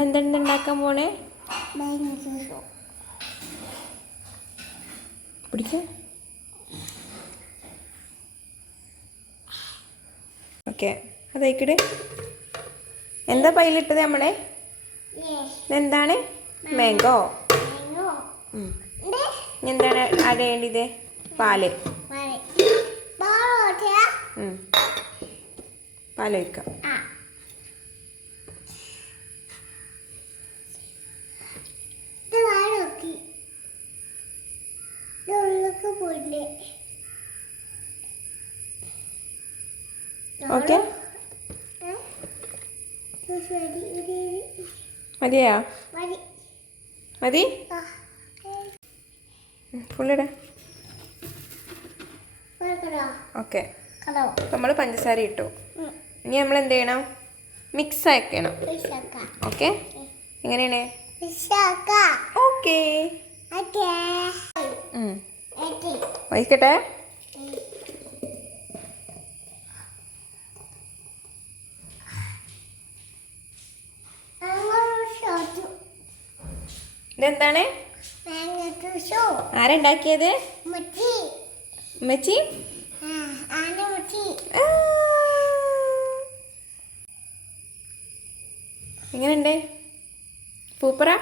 നമ്മളെന്താണ് ഉണ്ടാക്കാൻ പോണേ? പിടിക്കാം. ഓക്കെ, അതേക്കിട്. എന്താ പൈലിട്ടത് നമ്മളെ? എന്താണ്? മാംഗോ. എന്താണ് ആഡ് ചെയ്യേണ്ടത്? പാല്. പാലൊഴിക്കാം. ഓക്കെ, മതിയാ? മതി. ഫുള്ളിട. ഓക്കെ, നമ്മൾ പഞ്ചസാര ഇട്ടു. ഇനി നമ്മൾ എന്ത് ചെയ്യണം? മിക്സ് ആക്കണം. ഓക്കെ, എങ്ങനെയാണ്? ഓക്കെ, വഹിക്കട്ടെ. ഇതെന്താണ്? ആരുണ്ടാക്കിയത്? ഉമ്മച്ചി. എങ്ങനെയുണ്ട്? സൂപ്പറാ.